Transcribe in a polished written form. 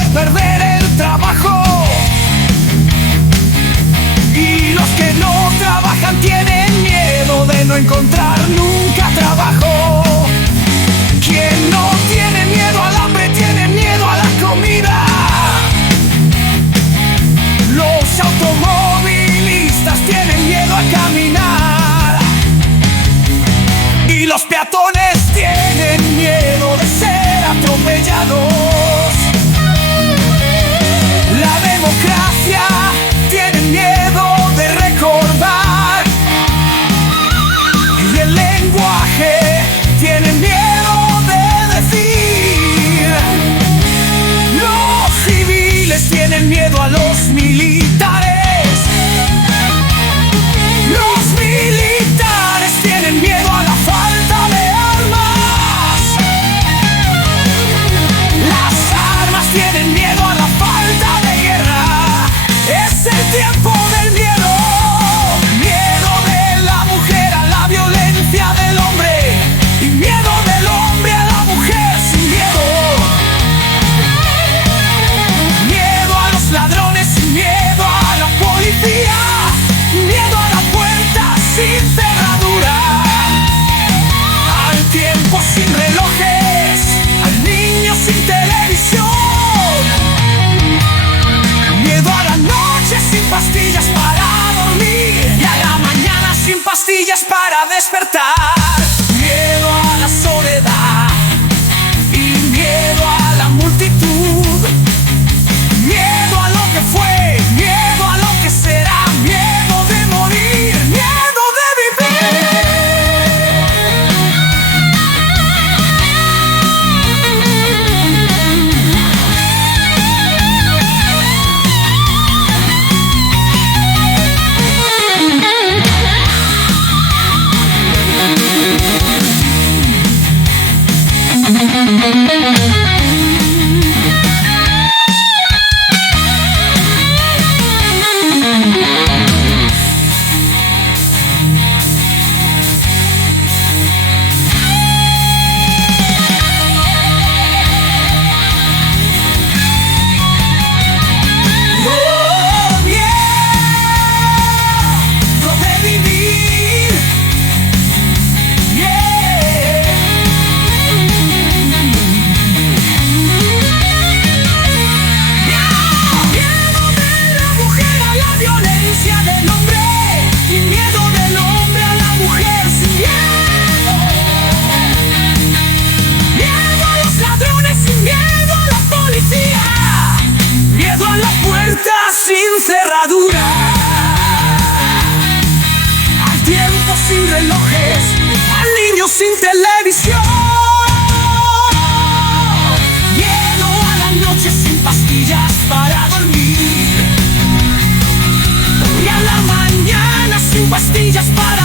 de perder el trabajo. Y los que no trabajan tienen miedo de no encontrar nunca trabajo. Quien no tiene miedo al hambre tiene miedo a la comida. Los automovilistas tienen miedo a caminar. Y los peatones tienen miedo de ser atropellados. La democracia tiene miedo de recordar. Y el lenguaje tiene miedo de decir. Los civiles tienen miedo a los militares. Los militares tienen miedo a la falta de armas. Las armas tienen miedo a la falta de guerra. Es el tiempo del miedo. Miedo de la mujer a la violencia del hombre. Y miedo del hombre a la mujer sin miedo. Miedo a los ladrones sin miedo a la policía. Miedo a la puerta sin cerradura. Al tiempo sin relojes. Al niño sin televisión. Miedo a la noche sin pastillas para dormir. Y a la mañana sin pastillas para despertar. Miedo a la soledad. Y miedo a la multitud. Miedo a lo que fue. Miedo a lo que será. Miedo de morir. Miedo de vivir. Sin cerradura. Al tiempo sin relojes. Al niño sin televisión. Miedo a la noche sin pastillas para dormir. Y a la mañana sin pastillas para